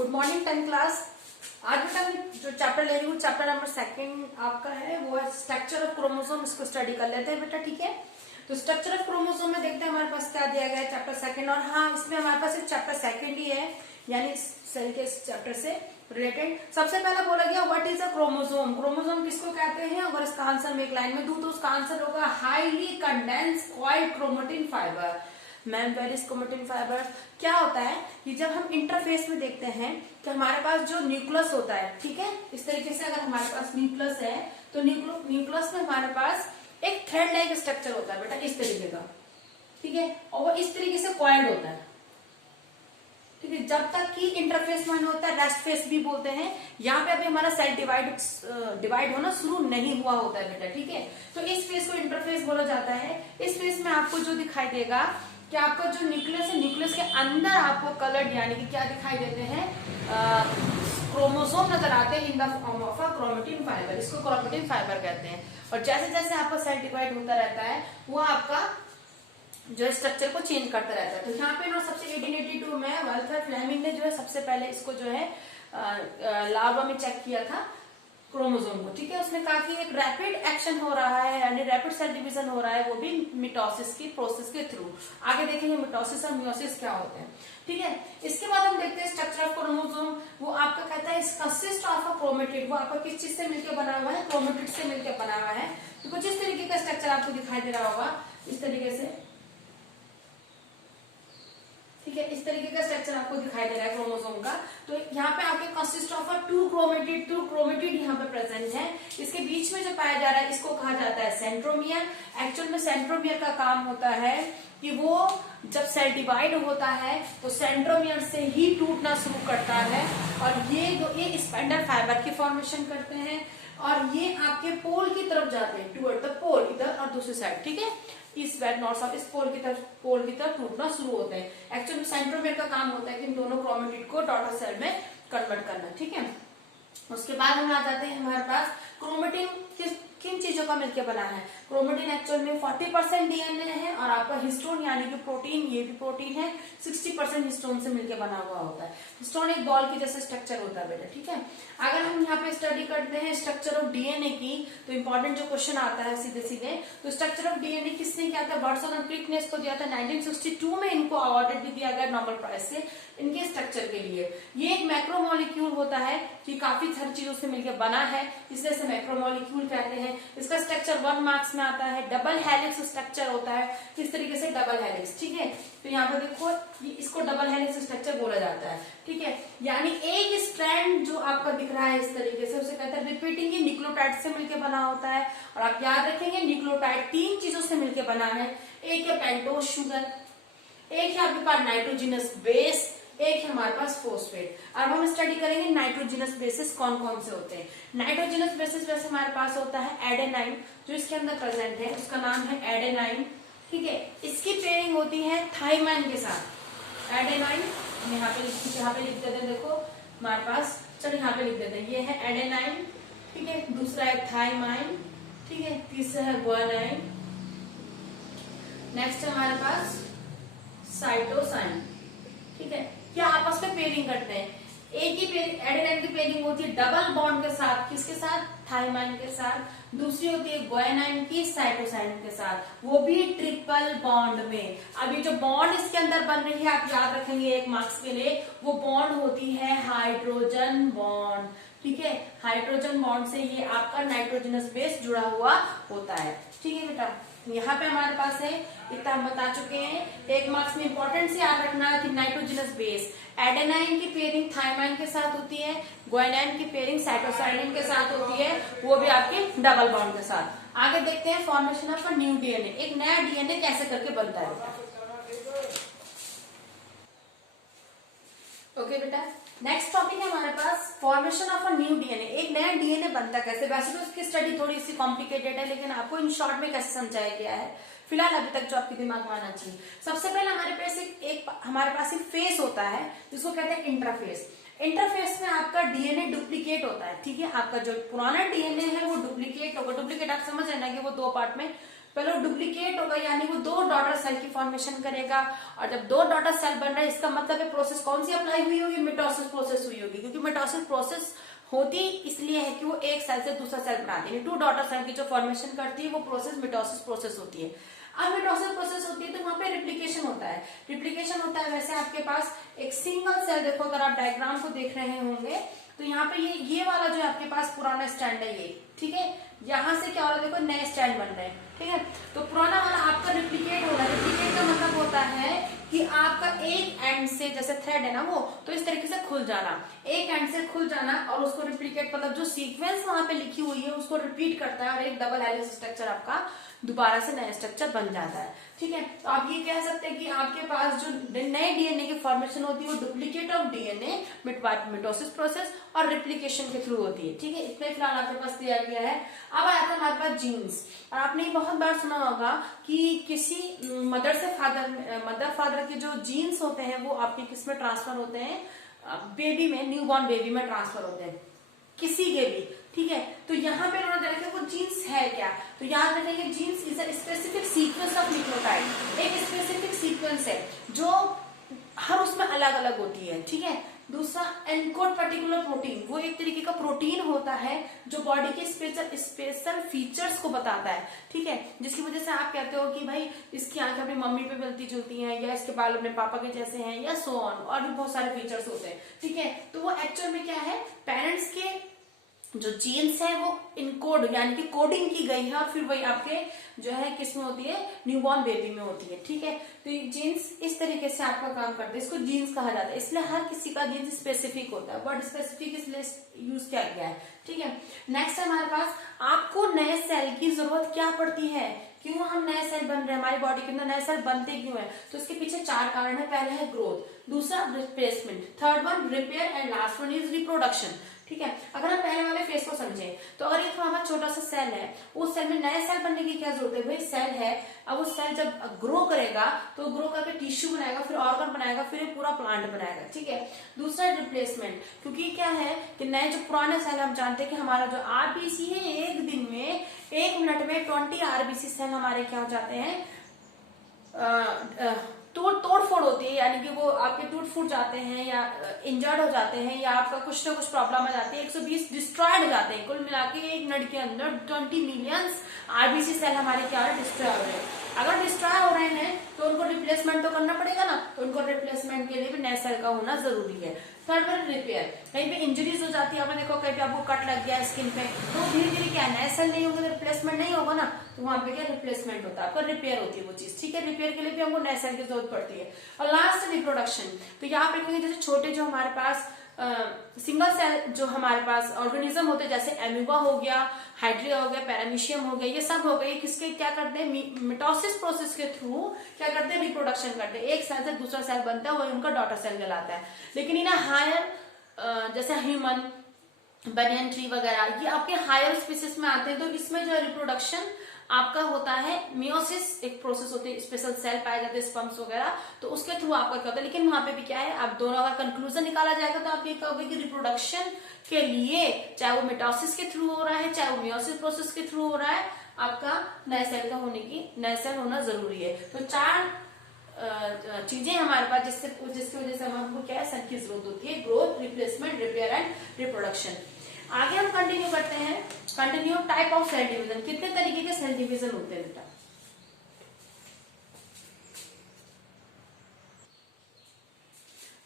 Good morning 10th class. आज बेटा मैं जो चैप्टर ले रही हूँ चैप्टर नंबर 2 आपका है वो है स्ट्रक्चर ऑफ क्रोमोसोम। इसको स्टडी कर लेते हैं बेटा, ठीक है। तो स्ट्रक्चर ऑफ क्रोमोसोम में देखते हैं हमारे पास क्या दिया गया है चैप्टर 2। और हाँ, इसमें हमारे पास सिर्फ चैप्टर 2 ही है, यानी सेल के चैप्टर से रिलेटेड। सबसे पहला बोला गया what is a chromosome. Chromosome किसको कहते हैं? अगर इसका आंसर मैं एक लाइन में दूं तो उसका आंसर होगा highly condense coiled chromatin fibre. Ma'am where is chromatin fibre क्या होता है कि जब हम इंटरफेस में देखते हैं कि हमारे पास जो न्यूक्लियस होता है, ठीक है, इस तरीके से अगर हमारे पास न्यूक्लियस है तो न्यूक्लियस में हमारे पास एक थ्रेड लाइक स्ट्रक्चर होता है बेटा, इस तरीके का, ठीक है, और वो इस तरीके से कॉइल्ड होता है, ठीक है, जब तक कि इंटरफेस में होता है, रेस्ट फेस भी बोलते हैं। यहाँ पे अभी हमारा सेल डिवाइड होना शुरू नहीं हुआ होता है बेटा, ठीक है। तो इस फेस को इंटरफेस बोला जाता है। इस फेस में आपको जो दिखाई देगा कि आपका जो न्यूक्लियस है, न्यूक्लियस के अंदर आपको कलर्ड यानी कि क्या दिखाई देते हैं, क्रोमोसोम नजर आते हैं in the form of a chromatin fibre. इसको क्रोमेटिन फाइबर कहते हैं। और जैसे जैसे आपका सेल डिवाइड होता रहता है वो आपका जो स्ट्रक्चर को चेंज करता रहता है। तो यहाँ पे ना सबसे 1882 में वाल्थर फ्लेमिंग ने जो है सबसे पहले इसको जो है लार्वा में चेक किया था क्रोमोसोम को, ठीक है। उसने कहा कि एक रैपिड एक्शन हो रहा है, यानी रैपिड सेल डिवीजन हो रहा है, वो भी मिटोसिस की प्रोसेस के थ्रू। आगे देखेंगे मिटोसिस और मियोसिस क्या होते हैं, ठीक है। इसके बाद हम देखते हैं स्ट्रक्चर ऑफ क्रोमोसोम। वो आपका कहता है कंसिस्ट ऑफ अ क्रोमेटिड। वो आपका किस चीज से मिलकर बना हुआ है? क्रोमेटिड से मिलकर बना हुआ है। तो कुछ इस तरीके का स्ट्रक्चर आपको दिखाई दे रहा होगा, इस तरीके से, ठीक है, इस तरीके का स्ट्रक्चर आपको दिखाई दे रहा है क्रोमोसोम का। तो यहाँ पे आपके कंसिस्ट ऑफ टू क्रोमेटिड यहाँ पे प्रेजेंट है। इसके बीच में जो पाया जा रहा है इसको कहा जाता है सेंट्रोमियर। एक्चुअल में सेंट्रोमियर का काम होता है कि वो जब सेल डिवाइड होता है तो सेंट्रोमियर से ही टूटना शुरू करता है, और ये स्पाइंडल फाइबर की फॉर्मेशन करते हैं, और ये आपके पोल की तरफ जाते हैं, टूवर्ड द पोल, इधर और दूसरी साइड, ठीक है, ईस्ट वेस्ट नॉर्थ साउथ, इस पोल की तरफ टूटना शुरू होते हैं। एक्चुअली सेंट्रोमियर का काम होता है कि इन दोनों क्रोमेटिड को डॉटर सेल में कन्वर्ट करना, ठीक है। उसके बाद हम आ जाते हैं हमारे पास क्रोमेटिन किन चीजों का मिलकर बना है। क्रोमेटिन एक्चुअल में 40% डीएनए है, और आपका हिस्टोन यानी कि प्रोटीन, ये भी प्रोटीन है, 60% हिस्टोन से मिलकर बना हुआ होता है। हिस्टोन एक बॉल की जैसे स्ट्रक्चर होता है बेटा, ठीक है। अगर हम यहाँ पे स्टडी करते हैं स्ट्रक्चर ऑफ डीएनए की, तो इंपॉर्टेंट जो क्वेश्चन आता है सीधे सीधे, तो स्ट्रक्चर ऑफ डीएनए किसने किया था? बर्डसन और क्रिक ने इसको दिया था 1962 में। इनको अवार्डेड भी दिया गया नोबेल प्राइज से इनके स्ट्रक्चर के लिए। ये एक मैक्रोमोलिक्यूल होता है कि काफी सारी चीजों से मिलकर बना है, इसलिए इसे मैक्रोमोलिक्यूल कहते हैं। इसका स्ट्रक्चर 1 मार्क्स में आता है। डबल हेलिक्स स्ट्रक्चर होता है, इस तरीके से डबल हेलिक्स, ठीक है। तो यहाँ पे देखो इसको डबल हेलिक्स स्ट्रक्चर बोला जाता है, ठीक है। यानी एक स्ट्रैंड जो आपका दिख रहा है इस तरीके से, उसे कहते हैं रिपीटिंग। ये न्यूक्लियोटाइड से मिलकर बना होता है, और आप याद रखेंगे न्यूक्लियोटाइड 3 चीजों से मिलकर बना है। एक है पेंटोज शुगर, एक है आपके पास नाइट्रोजिनस बेस, एक है हमारे पास फोस्फेट। अब हम स्टडी करेंगे नाइट्रोजिनस बेसिस कौन कौन से होते हैं। नाइट्रोजिनस बेसिस वैसे हमारे पास होता है एडेनाइन, जो इसके अंदर प्रेजेंट है उसका नाम है एडेनाइन, ठीक है। इसकी पेयरिंग होती है थाइमाइन के साथ। एडेनाइन यहाँ पे लिख देते हैं, देखो हमारे पास, चलो यहाँ पे लिख देते हैं, ये है एडेनाइन, ठीक है, दूसरा है थाइमाइन, ठीक है, तीसरा है ग्वानाइन, नेक्स्ट है हमारे पास साइटोसाइन, ठीक है। क्या आपस में पेयरिंग करते हैं? एक ही एडेनाइन की पेयरिंग होती है डबल बॉन्ड के साथ, किसके साथ? थाइमाइन के साथ। दूसरी होती है ग्वानाइन की साइटोसाइन के साथ, वो भी ट्रिपल बॉन्ड में। अभी जो बॉन्ड इसके अंदर बन रही है आप याद रखेंगे 1 मार्क्स के लिए, वो बॉन्ड होती है हाइड्रोजन बॉन्ड, ठीक है। हाइड्रोजन बॉन्ड से ये आपका नाइट्रोजनस बेस जुड़ा हुआ होता है, ठीक है बेटा। यहाँ पे हमारे पास है, इतना हम बता चुके हैं। 1 मार्क्स में इंपॉर्टेंट से याद रखना है कि नाइट्रोजनस बेस एडेनाइन की पेयरिंग थाइमाइन के साथ होती है, ग्वानाइन की पेयरिंग साइटोसाइन के साथ होती है, वो भी आपके डबल बॉन्ड के साथ। आगे देखते हैं formation of a new DNA. एक नया डीएनए कैसे करके बनता है। ओके बेटा, नेक्स्ट टॉपिक है हमारे पास formation of a new DNA. एक नया डीएनए बनता कैसे? वैसे तो इसकी स्टडी थोड़ी सी कॉम्प्लिकेटेड है, लेकिन आपको इन शॉर्ट में कैसे समझाया गया है फिलहाल अभी तक जो आपके दिमाग में आना चाहिए। सबसे पहले हमारे पास एक फेस होता है जिसको कहते हैं इंटरफेस। इंटरफेस में आपका डीएनए डुप्लीकेट होता है, ठीक है। आपका जो पुराना डीएनए है वो डुप्लीकेट होगा। डुप्लीकेट आप समझ रहे ना कि वो 2 पार्ट में पहले वो डुप्लीकेट होगा, यानी वो 2 डॉटर सेल की फॉर्मेशन करेगा। और जब 2 डॉटर सेल बन रहा है, इसका मतलब है प्रोसेस कौन सी अप्लाई हुई होगी, मिटोसिस प्रोसेस हुई होगी, क्योंकि मिटोसिस प्रोसेस होती इसलिए है कि वो एक सेल से दूसरा सेल बनाती है। 2 डॉटर सेल की जो फॉर्मेशन करती है वो प्रोसेस मिटोसिस प्रोसेस होती है। अब मिटोसिस प्रोसेस होती है तो वहां पे रिप्लिकेशन होता है। रिप्लिकेशन होता है, वैसे आपके पास एक सिंगल सेल, देखो अगर आप डायग्राम को देख रहे होंगे तो यहाँ पे ये वाला जो आपके पास पुराना स्टैंड है ये, ठीक है, यहाँ से क्या हो रहा है, देखो नए स्टैंड बन रहे हैं, ठीक है। तो पुराना वाला आपका रिप्लिकेट हो रहा है। रिप्लिकेट का मतलब होता है कि आपका एक एंड से, जैसे थ्रेड है ना वो, तो इस तरीके से खुल जाना, एक एंड से खुल जाना, और उसको रिप्लिकेट मतलब जो सीक्वेंस वहां पे लिखी हुई है उसको रिपीट करता है और एक डबल हेलिक्स स्ट्रक्चर आपका दोबारा से नया स्ट्रक्चर बन जाता है, ठीक है। तो आप ये कह सकते हैं कि आपके पास जो नए डीएनए की फॉर्मेशन होती है वो duplicate of DNA mitosis process और रिप्लिकेशन के थ्रू होती है, ठीक है। इतना फिलहाल आपके पास दिया गया है। अब आता है हमारे पास जीन्स। और आपने बहुत बार सुना होगा कि किसी मदर फादर के जो जीन्स होते हैं वो आपके किस में ट्रांसफर होते हैं, बेबी में, न्यूबॉर्न बेबी में ट्रांसफर होते हैं, किसी के भी, ठीक है। तो यहाँ पे उन्होंने देखा वो जीन्स है क्या, तो याद रखेंगे genes is a specific sequence of nucleotide, एक स्पेसिफिक सीक्वेंस है जो हर उसमें अलग अलग होती है, ठीक है। दूसरा एनकोड पर्टिकुलर प्रोटीन, वो एक तरीके का प्रोटीन होता है जो बॉडी के स्पेशल फीचर्स को बताता है, ठीक है, जिसकी वजह से आप कहते हो कि भाई इसकी आंखें अपनी मम्मी पे मिलती जुलती हैं, या इसके बाल अपने पापा के जैसे हैं, या सो ऑन, और भी बहुत सारे फीचर्स होते हैं, ठीक है। तो वो एक्चुअल में क्या है, पेरेंट्स के जो जीन्स है वो इनकोड यानी कि कोडिंग की गई है, और फिर वही आपके जो है किसमें होती है, न्यूबॉर्न बेबी में होती है, ठीक है। तो ये जीन्स इस तरीके से आपका काम करते हैं, इसको जीन्स कहा जाता है। इसलिए हर किसी का जीन्स स्पेसिफिक होता है, वर्ड स्पेसिफिक इसलिए यूज किया गया है, ठीक है। नेक्स्ट है हमारे पास, आपको नए सेल की जरूरत क्या पड़ती है, क्यों हम नए सेल बन रहे हैं, हमारी बॉडी के अंदर नए सेल बनते क्यों है, तो इसके पीछे 4 कारण है। पहला है ग्रोथ, दूसरा replacement, third one repair, and last one is reproduction, ठीक है। अगर हम पहले वाले फेस को समझे तो अगर एक हमारा छोटा सा सेल है, उस सेल में नए सेल बनने की क्या जरूरत है, भाई सेल है, अब वो सेल जब ग्रो करेगा तो ग्रो करके टिश्यू बनाएगा, फिर ऑर्गन बनाएगा, फिर पूरा प्लांट बनाएगा, ठीक है। दूसरा रिप्लेसमेंट, क्योंकि क्या है कि नए जो पुराने सेल, हम जानते हैं कि हमारा जो आरबीसी है एक दिन में 1 मिनट में 20 आरबीसी सेल हमारे क्या हो जाते हैं, तोड़फोड़ होती है, यानी कि वो आपके टूट फूट जाते हैं या इंजर्ड हो जाते हैं, या आपका कुछ ना कुछ प्रॉब्लम आ जाती है, 120 डिस्ट्रॉयड हो जाते हैं। कुल मिला के 1 मिनट के अंदर 20 मिलियन आरबीसी सेल हमारे क्या डिस्ट्रॉय हो रहे हैं। अगर डिस्ट्रॉय हो रहे हैं तो उनको रिप्लेसमेंट तो करना पड़ेगा ना, तो उनको रिप्लेसमेंट के लिए भी नए सेल का होना जरूरी है। थर्ड वन रिपेयर, कहीं पे इंजरीज हो जाती है, आपने देखो कहीं पे आपको कट लग गया स्किन पे, तो धीरे धीरे क्या नए सेल नहीं होंगे तो रिप्लेसमेंट नहीं होगा ना, तो वहां पे क्या रिप्लेसमेंट होता है, आपका रिपेयर होती है वो चीज, ठीक है। रिपेयर के लिए भी हमको नए सेल की जरूरत पड़ती है। और लास्ट रिप्रोडक्शन, तो यहाँ पे कहेंगे जैसे छोटे जो हमारे पास सिंगल सेल जो हमारे पास ऑर्गेनिज्म होते हैं, जैसे एम्यूबा हो गया, हाइड्रिया हो गया, पैरामीशियम हो गया, ये सब हो गए, किसके क्या करते हैं, मिटोसिस प्रोसेस के थ्रू क्या करते हैं, रिप्रोडक्शन करते हैं, एक सेल से दूसरा सेल बनता है, वही उनका डॉटर सेल कहलाता है। लेकिन इन हायर जैसे ह्यूमन, बनियन ट्री वगैरह, ये आपके हायर स्पीसीज में आते हैं, तो इसमें जो है रिप्रोडक्शन आपका होता है, मियोसिस एक प्रोसेस होती है, स्पेशल सेल पाए जाते हैं स्पर्म्स वगैरह, तो उसके थ्रू आपका क्या होता है। लेकिन वहां पे भी क्या है, आप दोनों का कंक्लूजन निकाला जाएगा तो आप ये कहोगे कि रिप्रोडक्शन के लिए चाहे वो मिटोसिस के थ्रू हो रहा है, चाहे वो मियोसिस प्रोसेस के थ्रू हो रहा है, आपका नए सेल का नए सेल होना जरूरी है। तो 4 चीजें हमारे पास जिसकी वजह से हमको क्या है, सेल की जरूरत होती है, growth, replacement, repair and reproduction. आगे हम कंटिन्यू करते हैं, continue type of cell division, कितने तरीके के सेल डिवीजन होते हैं बेटा।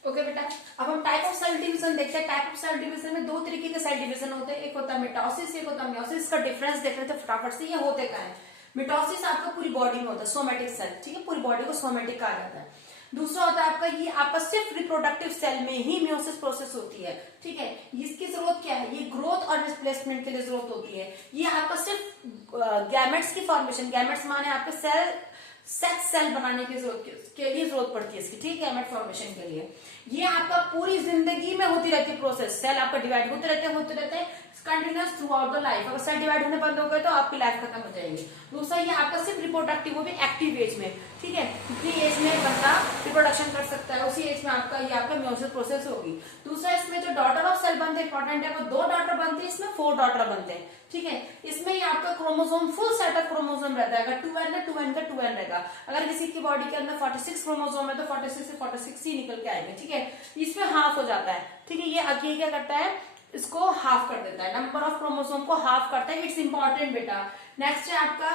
ओके बेटा, अब हम टाइप ऑफ सेल डिवीजन देखते हैं। टाइप ऑफ सेल डिवीजन में 2 तरीके के सेल डिवीजन होते हैं, एक होता है मिटोसिस, एक होता है मियोसिस। का डिफरेंस देख रहे थे फटाफट से, ये होते क्या है। मिटोसिस आपका पूरी बॉडी में होता है, सोमेटिक सेल, ठीक है, पूरी बॉडी को सोमेटिक कहा जाता है। दूसरा होता है आपका, ये आपका सिर्फ रिप्रोडक्टिव सेल में ही मियोसिस प्रोसेस होती है, ठीक है। इसकी जरूरत क्या है, ये ग्रोथ और रिप्लेसमेंट के लिए जरूरत होती है। ये आपका सिर्फ गैमेट्स की फॉर्मेशन, गैमेट्स माने आपके सेल सेक्स सेल बनाने के लिए जरूरत पड़ती है इसकी, ठीक है, गैमेट फॉर्मेशन के लिए। ये आपका पूरी जिंदगी में होती रहती है प्रोसेस, सेल आपका डिवाइड होते रहते हैं continuous through out the life. अगर सेल डिवाइड होने बंद हो गए तो आपकी लाइफ खत्म हो जाएगी। दूसरा ये आपका सिर्फ रिप्रोडक्टिव, वो भी एक्टिव एज में, ठीक है, जितनी एज में बंदा रिप्रोडक्शन कर सकता है उसी एज में आपका ये आपका म्यूसिस प्रोसेस होगी। दूसरा इसमें जो डॉटर ऑफ सेल बनते हैं इंपॉर्टेंट है, वो 2 डॉटर बनते हैं, इसमें 4 डॉटर बनते हैं, ठीक है। इसमें ये आपका chromosome full set of chromosome रहता है, अगर 2n है 2n का 2n रहेगा। अगर किसी की बॉडी के अंदर 46 क्रोमोसोम है तो 46 से 46 ही निकल के आएंगे, ठीक है। इसमें हाफ हो जाता है, ठीक है। ये आगे क्या करता है, इसको हाफ कर देता है, नंबर ऑफ क्रोमोसोम को हाफ करता है। इट्स इंपॉर्टेंट बेटा। नेक्स्ट है आपका,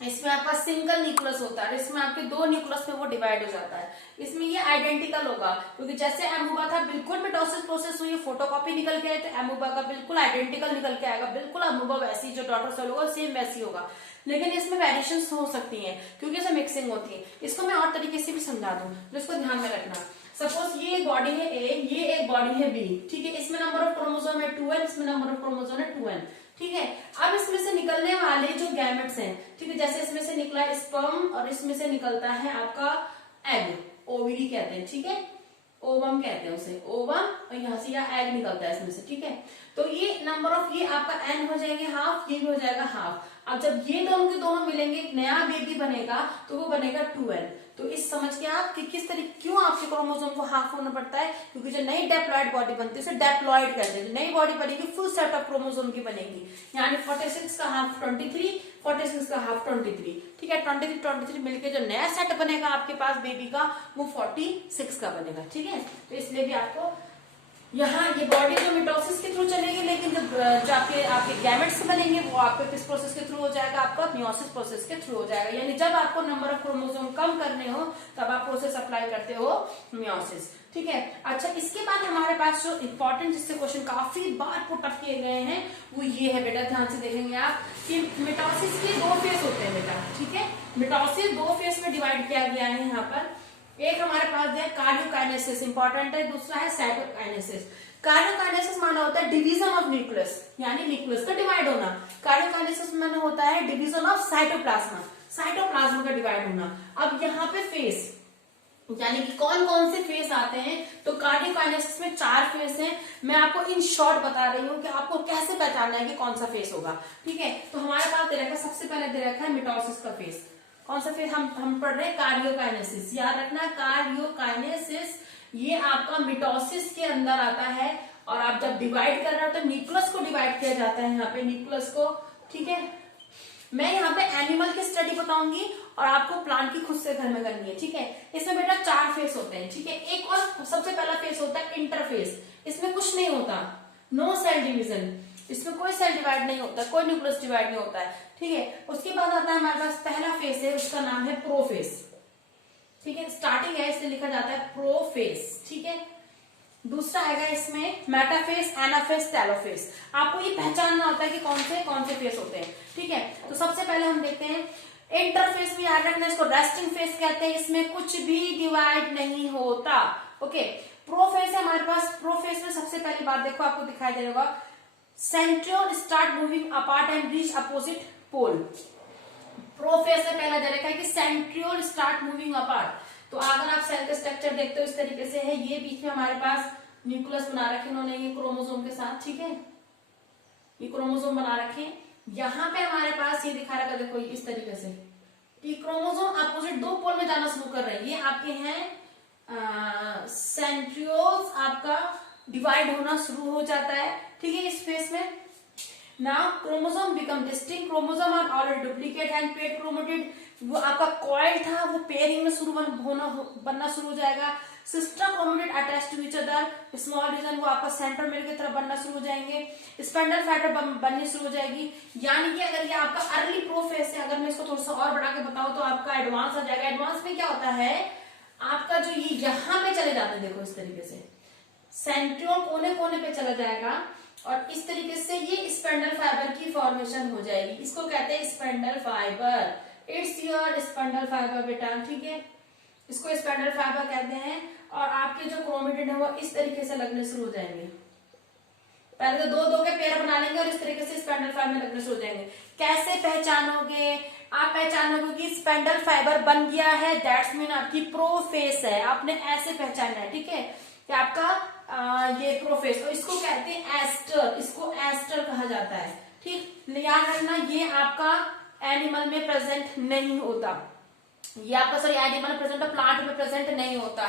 इसमें आपका सिंगल न्यूक्लियस होता है, इसमें आपके 2 न्यूक्लियस में वो डिवाइड हो जाता है। इसमें ये आइडेंटिकल होगा, क्योंकि जैसे एमोबा था बिल्कुल मिटोसिस प्रोसेस हुई, फोटोकॉपी निकल के आए, तो एमोबा का बिल्कुल आइडेंटिकल निकल के आएगा, बिल्कुल एमोबा वैसी जो डॉटर सेल होगा सेम वैसी होगा। लेकिन इसमें वेरिएशंस हो सकती हैं क्योंकि इसमें मिक्सिंग होती है। इसको मैं और तरीके से भी समझा दूं, तो इसको ध्यान में रखना। सपोज ये एक बॉडी है ए, ये एक बॉडी है बी, ठीक है। इसमें नंबर ऑफ क्रोमोसोम है 2n, इसमें नंबर ऑफ क्रोमोसोम है 2n, ठीक है। अब इसमें से निकलने वाले जो गैमेट्स हैं, ठीक है, जैसे इसमें से निकला स्पर्म और इसमें से निकलता है आपका एग, ओवरी कहते हैं, ठीक है, ओवम कहते हैं उसे, ओवम, और यहाँ से या एग निकलता है इसमें से, ठीक है। तो ये नंबर ऑफ, ये आपका n हो जाएंगे हाफ, ये भी हो जाएगा हाफ। अब जब ये दोनों के दोनों मिलेंगे एक नया बेबी बनेगा, तो वो बनेगा 2n। तो इस समझ के आप कि किस तरीके क्यों आपके क्रोमोसोम को हाफ होना पड़ता है, क्योंकि जो नई डेप्लॉइड बॉडी बनती है उसे डेप्लॉइड कहते हैं। नई बॉडी बनेगी फुल सेट ऑफ क्रोमोसोम की बनेगी, यानी 46 का हाफ 23, 46 का हाफ 23, ठीक है। 23 मिलके जो नया सेट बनेगा आपके पास बेबी का, वो 46 का बनेगा, ठीक है। तो इसलिए भी आपको यहाँ ये बॉडी जो मिटोसिस के थ्रू चलेगी, लेकिन जब आपके गैमेट्स बनेंगे वो आपके किस प्रोसेस के थ्रू हो जाएगा, आपका मियोसिस प्रोसेस के थ्रू हो जाएगा। यानी जब आपको नंबर ऑफ क्रोमोसोम कम करने हो तब आप प्रोसेस अप्लाई करते हो मियोसिस, ठीक है। अच्छा, इसके बाद हमारे पास जो इंपॉर्टेंट जिससे क्वेश्चन काफी बार पुट अप किए गए हैं वो ये है बेटा, ध्यान से देखेंगे आप कि मिटोसिस के 2 फेज होते हैं बेटा, ठीक है। मिटोसिस 2 फेज में डिवाइड किया गया है यहाँ पर। एक हमारे पास है कार्डियोकाइनेसिस, इंपॉर्टेंट है, दूसरा है साइटोकाइनेसिस। कार्डियोकाइनेसिस माना होता है डिवीजन ऑफ न्यूक्लियस, यानी न्यूक्लियस का डिवाइड होना। कार्डियोकाइनेसिस माना होता है डिवीजन ऑफ साइटोप्लाज्मा, साइटोप्लाज्मा का डिवाइड होना। अब यहाँ पे फेस, यानी कि कौन कौन से फेस आते हैं, तो कार्डियोकाइनेसिस में 4 फेस हैं। मैं आपको इन शॉर्ट बता रही हूँ कि आपको कैसे पहचानना है कि कौन सा फेस होगा, ठीक है। तो हमारे पास दे रखा है, सबसे पहले दे रखा है मिटोसिस का फेस। कौन सा फेज हम पढ़ रहे हैं, कार्डियोकाइनेसिस, याद रखना कार्डियोकाइनेसिस ये आपका मिटोसिस के अंदर आता है। और आप जब डिवाइड कर रहे हो तो न्यूक्लियस को डिवाइड किया जाता है यहाँ पे, न्यूक्लियस को, ठीक है। मैं यहाँ पे एनिमल की स्टडी बताऊंगी और आपको प्लांट की खुद से घर में करनी है, ठीक है। इसमें बेटा 4 फेस होते हैं, ठीक है। एक और सबसे पहला फेस होता है इंटरफेस, इसमें कुछ नहीं होता, नो सेल डिविजन, इसमें कोई सेल डिवाइड नहीं होता, कोई न्यूक्लियस डिवाइड नहीं होता है, ठीक है। उसके बाद आता है हमारे पास पहला फेस है, उसका नाम है प्रोफेस, ठीक है। स्टार्टिंग है इसलिए लिखा जाता है प्रोफेस, ठीक है। दूसरा आएगा इसमें मेटाफेस, एनाफेस, टेलोफेस। आपको ये पहचानना होता है कि कौन से फेस होते हैं, ठीक है। तो सबसे पहले हम देखते हैं इंटरफेस में, याद रखना इसको रेस्टिंग फेस कहते हैं, इसमें कुछ भी डिवाइड नहीं होता, ओके। प्रोफेस है हमारे पास, प्रोफेस में सबसे पहली बात देखो, आपको दिखाई दे होगा centriole start moving apart and reach opposite pole. Prophase में पहला दे रखा है कि सेंट्रियोल स्टार्ट मूविंग अपार्ट। तो अगर आप सेल का स्ट्रक्चर देखते हो इस तरीके से है, ये बीच में हमारे पास न्यूक्लियस बना रखे उन्होंने ये क्रोमोसोम के साथ, ठीक है, ये क्रोमोसोम बना रखे। यहाँ पे हमारे पास ये दिखा रखा देखो इस तरीके से कि क्रोमोसोम अपोजिट 2 पोल में जाना शुरू कर रहे हैं। ये आपके हैं सेंट्रियोल्स, आपका डिवाइड होना शुरू हो जाता है, ठीक है, इस फेस में। Now chromosome become distinct, chromosome are already duplicate and pair chromatid. वो आपका कॉइल था वो पेयरिंग में बनना शुरू हो जाएगा। Sister chromatid attach to each other, small region वो आपका सेंट्रोमेयर की तरफ बनना शुरू हो जाएंगे, स्पेंडल फाइबर बननी शुरू हो जाएगी। यानी कि अगर ये आपका अर्ली प्रोफेस है, अगर मैं इसको थोड़ा सा और बढ़ा के बताऊं तो आपका एडवांस आ जाएगा। एडवांस में क्या होता है, आपका जो ये यहाँ पे चले जाते हैं, देखो इस तरीके से सेंट्रियोल कोने कोने पे चला जाएगा और इस तरीके से ये स्पेंडल फाइबर की फॉर्मेशन हो जाएगी। इसको कहते हैं spindle fibre, it's your spindle fibre बेटा, ठीक है, इसको स्पेंडल फाइबर कहते हैं। और आपके जो क्रोमेटिड है वो इस तरीके से लगने शुरू हो जाएंगे, पहले तो दो दो के पेयर बना लेंगे और इस तरीके से स्पैंडल फाइबर में लगने शुरू हो जाएंगे। कैसे पहचानोगे? आप पहचानोगे कि स्पैंडल फाइबर बन गया है, दैट्स मीन आपकी प्रोफेस है। आपने ऐसे पहचानना है, ठीक है, कि आपका ये प्रोफेस, तो इसको कहते हैं एस्टर, इसको एस्टर कहा जाता है। ठीक, याद रखना ये आपका एनिमल में प्रेजेंट नहीं होता, ये आपका सॉरी एनिमल प्रेजेंट, प्लांट में प्रेजेंट नहीं होता।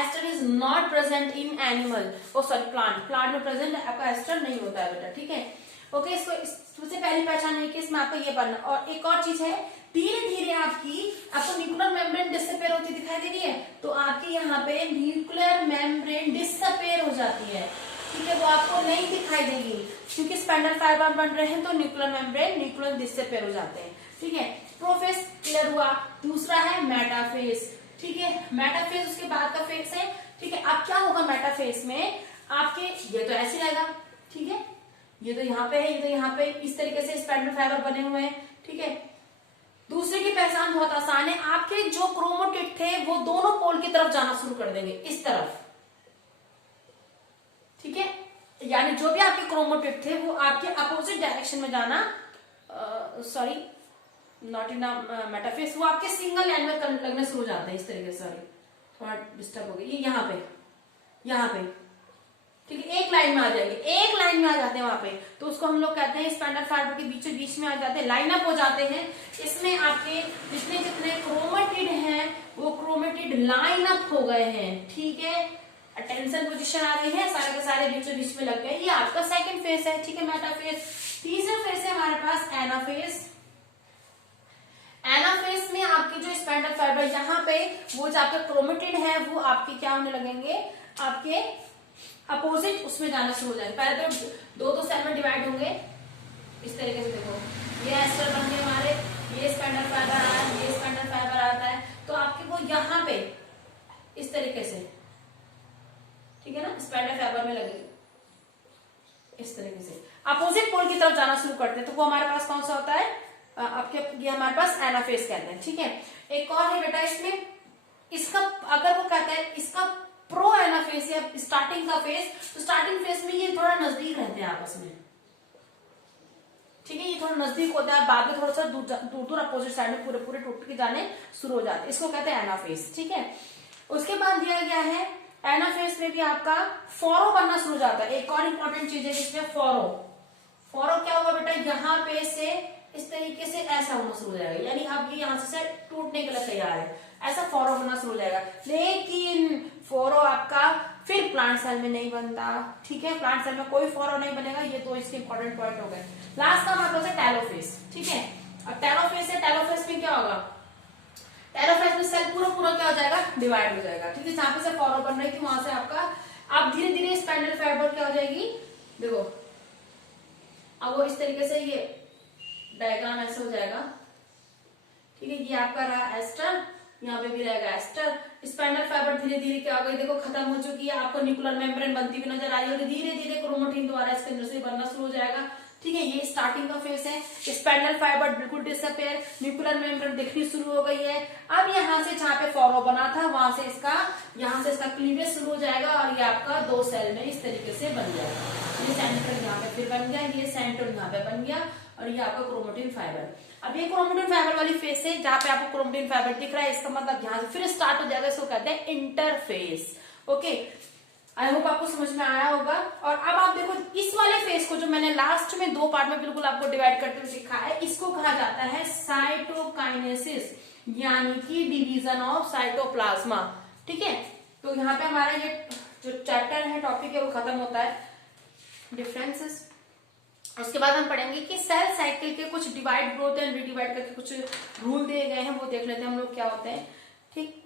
Aster is not present in animal, oh sorry plant में प्रेजेंट आपका एस्टर नहीं होता है बेटा, ठीक है। ओके, इसको सबसे पहली पहचान है कि इसमें आपको ये पढ़ना। और एक और चीज है, धीरे धीरे आपको न्यूक्लियर मेम्ब्रेन डिसअपेयर होती दिखाई दे रही है, तो आपके यहाँ पे न्यूक्लियर मेम्ब्रेन डिसअपेयर हो जाती है, ठीक है, वो आपको नहीं दिखाई देगी क्योंकि स्पैंडल फाइबर बन रहे हैं, तो न्यूक्लियर मेम्ब्रेन न्यूक्लियर डिसअपेयर हो जाते हैं, ठीक है। प्रोफेस क्लियर हुआ। दूसरा है मेटाफेस, ठीक है, मेटाफेस उसके बाद का फेस है, ठीक है। अब क्या होगा मेटाफेस में, आपके ये तो ऐसे रहेगा, ठीक है, ये तो यहाँ पे है, ये तो यहाँ पे, इस तरीके से स्पैंडल फाइबर बने हुए हैं, ठीक है। दूसरे की पहचान बहुत आसान है, आपके जो क्रोमोटिड थे वो दोनों पोल की तरफ जाना शुरू कर देंगे, इस तरफ, ठीक है, यानी जो भी आपके क्रोमोटिड थे वो आपके अपोजिट डायरेक्शन में जाना, सॉरी नॉट इन मेटाफेस, वो आपके सिंगल लाइन में लगने शुरू हो जाते हैं, इस तरीके से, सॉरी थोड़ा डिस्टर्ब हो गया, ये यहाँ पे, ठीक है, एक लाइन में आ जाएंगे, एक लाइन में आ जाते हैं वहां पे, तो उसको हम लोग कहते हैं स्पैंडल फाइबर के बीचों बीच में आ जाते हैं, लाइन अप हो जाते हैं। इसमें आपके जितने जितने क्रोमेटिड हैं वो क्रोमेटिड लाइन अप हो गए हैं, ठीक है, अटेंशन पोजीशन आ गई है, सारे के सारे बीचों बीच में लग गए। ये आपका सेकंड फेज है, ठीक है, मेटाफेज। तीसरा फेज है हमारे पास एनाफेज। एनाफेज में आपके जो स्पैंडल फाइबर यहाँ पे वो जो आपके क्रोमेटिड है वो आपके क्या होने लगेंगे, आपके अपोजिट उसमें जाना शुरू हो जाएंगे। पहले तो दो सेल में डिवाइड होंगे, इस तरीके से देखो, ये एस्टर बन गए हमारे, ये स्पैंडल फाइबर आ रहा है, ये स्पैंडल फाइबर आता है, तो आपके वो यहाँ पे इस तरीके से, ठीक है ना, स्पैंडल फाइबर में लगेगी, इस तरीके से अपोजिट पोल की तरफ जाना शुरू करते हैं, तो वो हमारे पास कौन सा होता है, आपके ये हमारे पास एनाफेज कहते हैं, ठीक है। एक और है बेटा इसमें, इसका अगर वो कहता है इसका प्रो एनाफेज या स्टार्टिंग का फेज, तो स्टार्टिंग फेज में ये थोड़ा नजदीक रहते हैं आपस में, ठीक है, ये थोड़ा नजदीक होता है, बाद में थोड़ा सा दूर अपोजिट साइड में पूरे पूरे टूट के जाने शुरू हो जाते हैं, इसको कहते हैं एनाफेज, ठीक है। उसके बाद दिया गया है एनाफेज में भी आपका फॉरो बनना शुरू हो जाता है। एक और इंपॉर्टेंट चीज है जिसमें फॉरो क्या होगा बेटा, यहाँ पे से इस तरीके से ऐसा होना शुरू हो जाएगा, यानी अब ये यहाँ से टूटने के लिए तैयार है, ऐसा फॉरो बनना शुरू हो जाएगा। लेकिन फॉरो आपका फिर प्लांट सेल में नहीं बनता, ठीक है, प्लांट सेल में कोई फॉरो नहीं बनेगा, ये तो इसके इंपॉर्टेंट पॉइंट हो गए। लास्ट का हमारे पास है टेलोफेज, ठीक है। अब टेलोफेज है, टेलोफेज में क्या होगा, टेलोफेज में सेल पूरा क्या हो जाएगा, डिवाइड हो जाएगा, ठीक है, जहां पे से फॉरो बन रही थी वहां से आपका अब धीरे धीरे स्पैंडल फाइबर क्या हो जाएगी, देखो अब वो इस तरीके से ये डायग्राम ऐसे हो जाएगा, ठीक है, ये आपका रहा एस्टर, यहाँ पे भी रहेगा एस्टर। स्पैंडल फाइबर धीरे धीरे क्या हो गई, देखो खत्म हो चुकी है, आपको न्यूक्लियर मेम्ब्रेन बनती हुई नजर आ रही है, धीरे धीरे क्रोमोटिन द्वारा इसके अंदर से बनना शुरू हो जाएगा, ठीक है, ये स्टार्टिंग का फेज है। स्पैंडल फाइबर बिल्कुल डिसअपेयर, न्यूक्लियर मेम्ब्रेन दिखनी शुरू हो गई है। अब यहाँ से जहाँ पे फॉरो बना था वहां से इसका यहाँ से इसका क्लीवेज शुरू हो जाएगा और ये आपका दो सेल में इस तरीके से बन जाएगा, ये सेंट्रोल यहाँ पे फिर बन गया, ये सेंट्रोल यहाँ पे बन गया और ये आपका क्रोमोटिन फाइबर। अब ये क्रोमोटिन फाइबर वाली फेज है जहाँ पे आपको क्रोमोटिन फाइबर दिख रहा है, इसका मतलब यहाँ से फिर स्टार्ट हो जाएगा, इसको कहते हैं इंटरफेज। ओके, आई होप आपको समझ में आया होगा। और अब आप देखो इस वाले फेज को जो मैंने लास्ट में दो पार्ट में बिल्कुल आपको डिवाइड करते हुए सिखाया है, इसको कहा जाता है साइटोकाइनेसिस, यानी कि डिवीजन ऑफ साइटोप्लाज्मा, ठीक है। तो यहाँ पे हमारा ये जो चैप्टर है, टॉपिक है, वो खत्म होता है, डिफरेंसेस। उसके बाद हम पढ़ेंगे कि सेल साइकिल के कुछ डिवाइड, ग्रोथ एंड रिडिवाइड करके कुछ रूल दिए गए हैं, वो देख लेते हैं हम लोग क्या होते हैं, ठीक।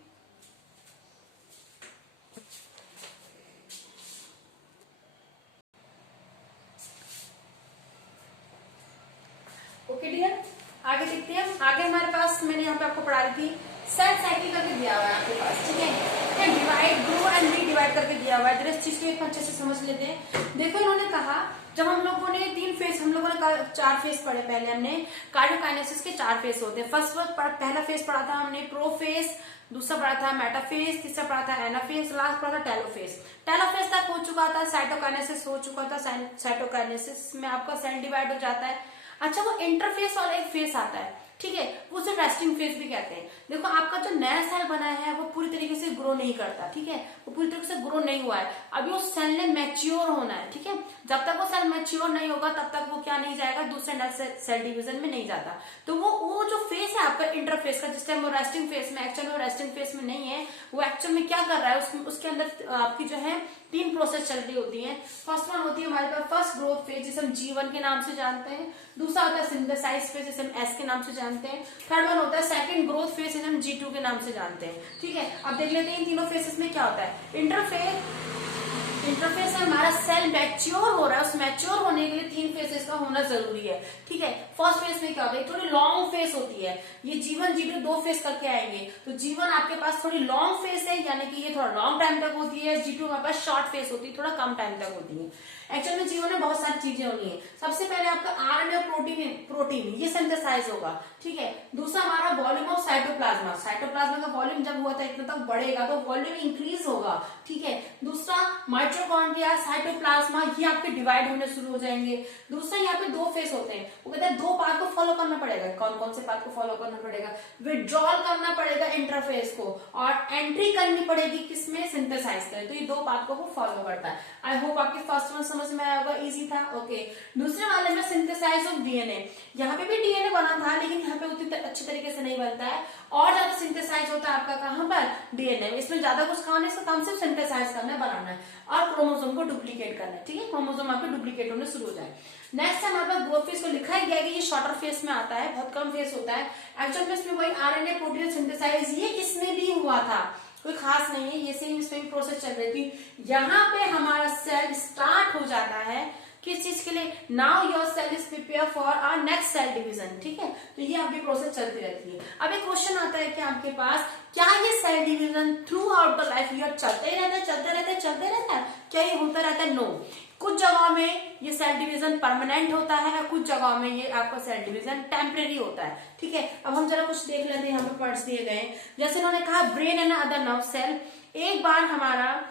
ओके डियर, आगे देखते हैं। आगे हमारे पास मैंने यहाँ पे आपको पढ़ा रही थी, सेल साइकिल करके दिया हुआ है आपके पास, ठीक है, डिवाइड, ग्रो एंड रीडिवाइड करके दिया हुआ है, इस चीज को एक अच्छे से समझ लेते हैं। देखो इन्होंने कहा जब हम लोगों ने 3 फेस, हम लोगों ने 4 फेस पढ़े पहले हमने, कार्डियोकाइनेसिस के 4 फेस होते हैं। पहला फेस पढ़ा था हमने प्रोफेस, दूसरा पढ़ा था मेटाफेस, तीसरा पढ़ा था एनाफेस, लास्ट पढ़ा था टेलोफेस। टेलोफेस तक हो चुका था, साइटोकाइनेसिस हो चुका था, साइटोकाइनेसिस में आपका सेल डिवाइड हो जाता है। अच्छा वो इंटरफेस और एक फेस आता है, ठीक है, उसे रेस्टिंग फेज भी कहते हैं। देखो आपका जो नया सेल बना है वो पूरी तरीके से ग्रो नहीं करता, ठीक है, वो पूरी तरीके से ग्रो नहीं हुआ है, अभी उस सेल ने मैच्योर होना है, ठीक है। जब तक वो सेल मैच्योर नहीं होगा तब तक वो क्या नहीं जाएगा, दूसरे नेक्स्ट सेल डिवीजन में नहीं जाता। तो वो जो फेस है आपका इंटरफेस का, जिस टाइम वो रेस्टिंग फेस में, एक्चुअल में रेस्टिंग फेस में नहीं है, वो एक्चुअल में क्या कर रहा है, उसके अंदर आपकी जो है 3 प्रोसेस चल रही होती है। फर्स्ट वन होती है हमारे पास फर्स्ट ग्रोथ फेज, जिसे हम G1 के नाम से जानते हैं। दूसरा होता है सिंथेसाइज फेज, जिसे हम S के नाम से जानते हैं। थर्ड वन होता है सेकंड ग्रोथ फेज, जिसे हम G2 के नाम से जानते हैं, ठीक है। अब देख लेते हैं इन तीनों फेजेस में क्या होता है। इंटरफेस है हमारा सेल मैच्योर हो रहा है, उस मैच्योर होने के लिए 3 फेजेस का होना जरूरी है, ठीक है। फर्स्ट फेज में क्या होता है, थोड़ी लॉन्ग फेज होती है, ये G1 G2 2 फेज करके आएंगे। तो G1 आपके पास थोड़ी लॉन्ग फेज है, यानी कि ये थोड़ा लॉन्ग टाइम तक होती है। G2 हमारे पास शॉर्ट फेज होती है, थोड़ा कम टाइम तक होती है। एक्चुअल में G1 में बहुत सारी चीजें होनी है। सबसे पहले आपका आरएनए प्रोटीन ये सिंथेसाइज होगा, ठीक है। दूसरा हमारा वॉल्यूम ऑफ साइटोप्लाज्मा, साइटोप्लाज्मा का वॉल्यूम जब हुआ था इतना तक बढ़ेगा तो वॉल्यूम इंक्रीज होगा, ठीक है। दूसरा माइटोकॉन्ड्रिया, साइटोप्लाज्मा ये आपके डिवाइड होने शुरू हो जाएंगे। दूसरा यहाँ पे 2 फेज होते हैं, वो कहते हैं 2 पार्ट को फॉलो करना पड़ेगा। कौन कौन से पार्ट को फॉलो करना पड़ेगा, विड्रॉल करना पड़ेगा इंटरफेस को, और एंट्री करनी पड़ेगी किसमें, सिंथेसाइज करें। तो ये 2 पार्ट को वो फॉलो करता है। आई होप आपकी फर्स्ट वन समझ में आया होगा, इजी था, ओके। दूसरे वाले में सिंथेसाइज ऑफ डीएनए, यहाँ पे भी डीएनए बना था लेकिन यहाँ पे उतनी अच्छी तरीके से नहीं बनता है, और ज्यादा सिंथेसाइज होता है आपका कहाँ पर, डीएनए में। इसमें ज्यादा कुछ खाने से काम सिर्फ सिंथेसाइज करना है, बनाना है, और क्रोमोसोम को डुप्लीकेट करना है, ठीक है। क्रोमोसोम आपके डुप्लीकेट होने शुरू हो जाए। नेक्स्ट हमारे पास ग्रोथ फेज को लिखा ही गया है कि ये शॉर्टर फेज में आता है, बहुत कम फेज होता है। एक्चुअल में इसमें वही आरएनए प्रोटीन सिंथेसाइज ये इसमें भी हुआ था, कोई खास नहीं है, ये सेम इसमें भी प्रोसेस चल रही थी। यहाँ पे हमारा सेल स्टार्ट हो जाता है किस चीज के लिए, now your cell is prepare for our next cell division, ठीक है। तो ये आपकी प्रोसेस चलती रहती है। अब एक क्वेश्चन आता है कि आपके पास क्या ये cell division throughout the life year चलते ही रहता है, चलते रहता है, क्या ये होता रहता है, नो। कुछ जगहों में ये सेल डिवीजन परमानेंट होता है, कुछ जगहों में ये आपका सेल डिवीजन टेम्परेरी होता है, ठीक है। अब हम जरा कुछ देख लेते हैं, यहाँ पे पार्ट्स दिए गए। जैसे उन्होंने कहा brain and other nerve cell, एक बार हमारा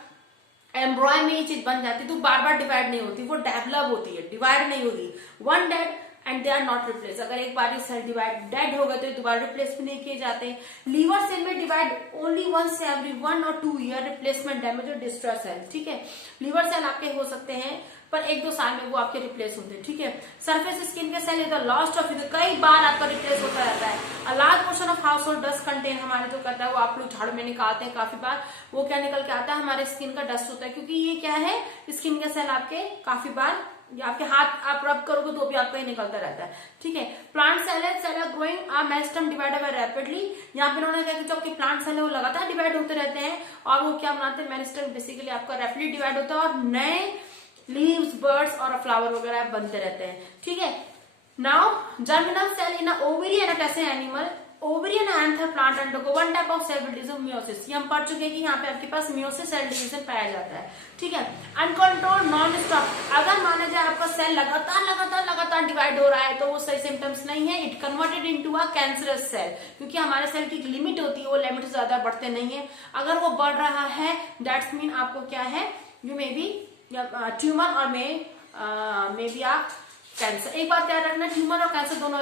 एम्ब्रॉय में ये चीज बन जाती है तो बार बार डिवाइड नहीं होती, वो डेवलप होती है, डिवाइड नहीं होगी। One dead and they are not replace, अगर एक बार सेल डिवाइड डेड हो गए तो दोबारा रिप्लेस भी नहीं किए जाते। लीवर सेल में divide only once every 1 or 2 year, replacement damage और डिस्ट्रॉय सेल, ठीक है। लीवर सेल आपके हो सकते हैं पर 1-2 साल में वो आपके रिप्लेस होते हैं, ठीक है। सरफेस स्किन के सेल इधर लॉस्ट ऑफ इधर कई बार आपका रिप्लेस होता रहता है। A large portion of house hold dust contain, हमारे जो करता है वो आप लोग झाड़ू में निकालते हैं काफी बार, वो क्या निकल के आता है, हमारे स्किन का डस्ट होता है, क्योंकि ये क्या है, स्किन के सेल आपके काफी बार आपके हाथ आप रब करोगे तो भी आपका ही निकलता रहता है, ठीक है। प्लांट सेल है, cell are growing are meristem divided by rapidly, यहाँ पे उन्होंने कहा कि जो आपके प्लांट सेल है वो लगातार डिवाइड होते रहते हैं, और वो क्या बनाते हैं, मेरिस्टेम बेसिकली आपका रैपिडली डिवाइड होता है और नए लीव्स, बर्ड्स और फ्लावर वगैरह बनते रहते हैं, ठीक है। Now germinal cell in ovary and कैसे animal, ovary and anther plant undergo one type of cell division, meiosis. ये हम पढ़ चुके हैं कि यहाँ पे आपके पास मियोसिस सेल डिवीजन पाया जाता है, ठीक है। अनकंट्रोल्ड नॉन स्टॉप, अगर माना जाए आपका सेल लगातार डिवाइड हो रहा है तो वो सही सिम्टम्स नहीं है, it converted into a cancerous cell, क्योंकि हमारे सेल की एक लिमिट होती है, वो लिमिट से ज्यादा बढ़ते नहीं है। अगर वो बढ़ रहा है दैट्स मीन आपको क्या है, यू मे बी ट्यूमर और मे बी आप कैंसर। एक बात याद रखना, ट्यूमर और कैंसर दोनों